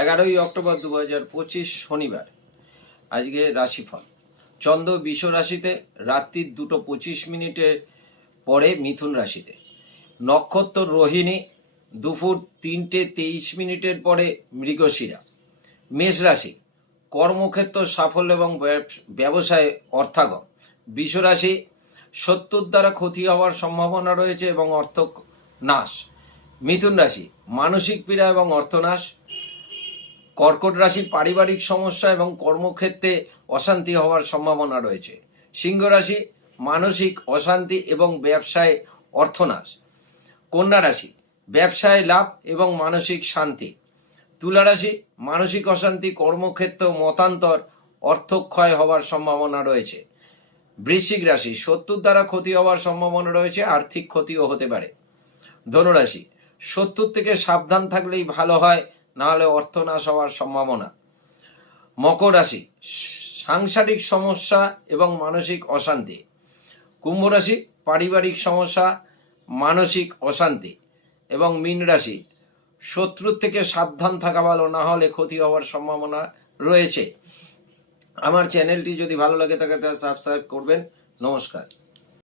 11 October 2025 শনিবার। আজকে রাশিফল। চন্দ্র বৃষ রাশিতে, রাত্রি 2:25 পরে মিথুন রাশিতে। নক্ষত্র রোহিণী, দুপুর 3:23 পরে মৃগশিরা। মেষ রাশি, কর্মক্ষেত্র সাফল্য এবং ব্যবসায় অর্থাগম। বৃষ রাশি, শত্রুর দ্বারা ক্ষতি হওয়ার সম্ভাবনা রয়েছে এবং অর্থ নাশ। মিথুন রাশি, মানসিক পীড়া এবং অর্থনাশ। কর্কট রাশি, পারিবারিক সমস্যা এবং কর্মক্ষেত্রে অশান্তি হওয়ার সম্ভাবনা রয়েছে। সিংহ রাশি, মানসিক অশান্তি এবং ব্যবসায় অর্থনাশ। কন্যা রাশি, ব্যবসায় লাভ এবং মানসিক শান্তি। তুলা রাশি, মানসিক অশান্তি, কর্মক্ষেত্র মতান্তর, অর্থক্ষয় হওয়ার সম্ভাবনা রয়েছে। বৃশ্চিক রাশি, শত্রুর দ্বারা ক্ষতি হওয়ার সম্ভাবনা রয়েছে, আর্থিক ক্ষতিও হতে পারে। ধনুরাশি, শত্রুর থেকে সাবধান থাকলেই ভালো হয়, নাহলে অর্থনাশ হওয়ার সম্ভাবনা। মকর রাশি, সাংসারিক সমস্যা এবং মানসিক অশান্তি। কুম্ভ রাশি, পারিবারিক সমস্যা, মানসিক অশান্তি। এবং মীন রাশি, শত্রুর থেকে সাবধান থাকা ভালো, না হলে ক্ষতি হওয়ার সম্ভাবনা রয়েছে। আমার চ্যানেলটি যদি ভালো লাগে থাকে তাহলে সাবস্ক্রাইব করবেন। নমস্কার।